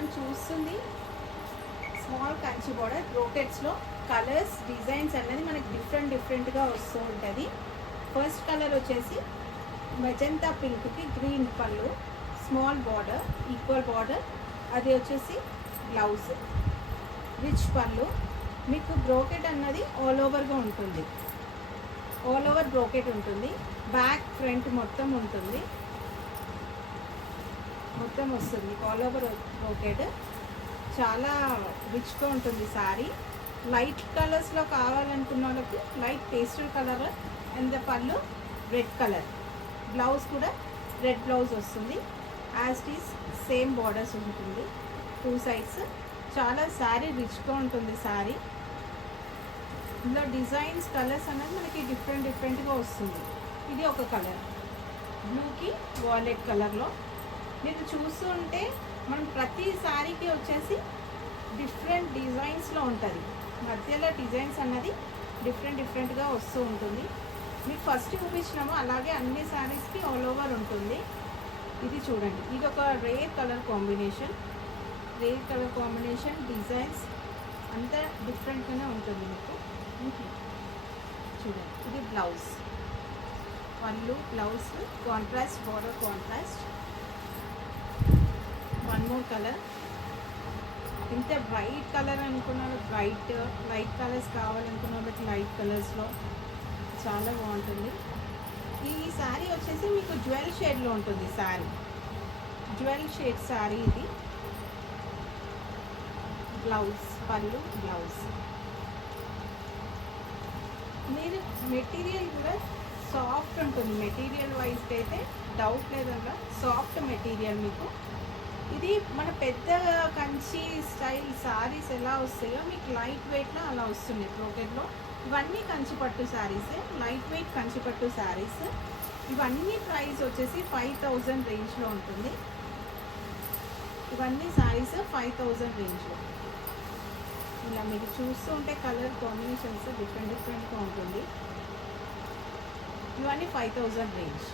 మనం చూస్తుంది small Kanchi border బ్రోకెట్స్లో కలర్స్ డిజైన్స్ అనేది మనకి డిఫరెంట్గా వస్తూ ఉంటుంది. ఫస్ట్ కలర్ వచ్చేసి మెజంతా పింక్కి గ్రీన్ పళ్ళు, స్మాల్ బార్డర్, ఈక్వల్ బార్డర్, అది వచ్చేసి బ్లౌజ్, రిచ్ పళ్ళు. మీకు బ్రోకెట్ అన్నది ఆల్ ఓవర్గా ఉంటుంది, ఆల్ ఓవర్ బ్రోకెట్ ఉంటుంది. బ్యాక్ ఫ్రంట్ మొత్తం ఉంటుంది, మొత్తం వస్తుంది ఆల్ ఓవర్ బ్రోకెట్. చాలా రిచ్గా ఉంటుంది శారీ. లైట్ కలర్స్లో కావాలనుకున్న వాళ్ళకి లైట్ పేస్టల్ కలర్ అండ్ పళ్ళు రెడ్ కలర్. బ్లౌజ్ కూడా రెడ్ బ్లౌజ్ వస్తుంది. As it is same borders ఉంటుంది టూ సైడ్స్. చాలా శారీ రిచ్గా ఉంటుంది శారీ. ఇందులో డిజైన్స్ కలర్స్ అనేది మనకి డిఫరెంట్గా వస్తుంది. ఇది ఒక కలర్, బ్లూకి వాలెట్ కలర్లో. మీరు చూస్తూ ఉంటే మనం ప్రతి శారీకి వచ్చేసి డిఫరెంట్ డిజైన్స్లో ఉంటుంది. మధ్యలో డిజైన్స్ అన్నది డిఫరెంట్గా వస్తూ ఉంటుంది. మీకు ఫస్ట్ చూపించినాము అలాగే అన్ని శారీస్కి ఆల్ ఓవర్ ఉంటుంది. ఇది చూడండి, ఇది ఒక రేర్ కలర్ కాంబినేషన్. డిజైన్స్ అంతా డిఫరెంట్గానే ఉంటుంది మీకు. చూడండి, ఇది బ్లౌజ్, పళ్ళు, blouse contrast, border contrast. One more colour. ఇంత బ్రైట్ కలర్ అనుకున్న బ్రైట్, లైట్ కలర్స్ కావాలనుకున్న వాళ్ళకి లైట్ కలర్స్లో చాలా బాగుంటుంది. ఈ శారీ వచ్చేసి మీకు జ్యువెల్ షేడ్లో ఉంటుంది శారీ, జ్యువెల్ షేడ్ శారీ. ఇది బ్లౌజ్, పళ్ళు, బ్లౌజ్. మీరు మెటీరియల్ కూడా సాఫ్ట్ ఉంటుంది. మెటీరియల్ వైజ్ అయితే డౌట్ లేదన్నా సాఫ్ట్ మెటీరియల్ మీకు. ఇది మన పెద్ద కంచి స్టైల్ శారీస్ ఎలా వస్తాయో మీకు లైట్ వెయిట్లో అలా వస్తుంది బ్రోకెట్లో. ఇవన్నీ కంచిపట్టు శారీస్, లైట్ వెయిట్ కంచిపట్టు శారీస్. ఇవన్నీ ప్రైస్ వచ్చేసి 5000 రేంజ్లో ఉంటుంది. ఇవన్నీ శారీస్ 5000 రేంజ్లో. ఇలా మీరు చూస్తూ ఉంటే కలర్ కాంబినేషన్స్ డిఫరెంట్గా ఉంటుంది. ఇవన్నీ 5000 రేంజ్.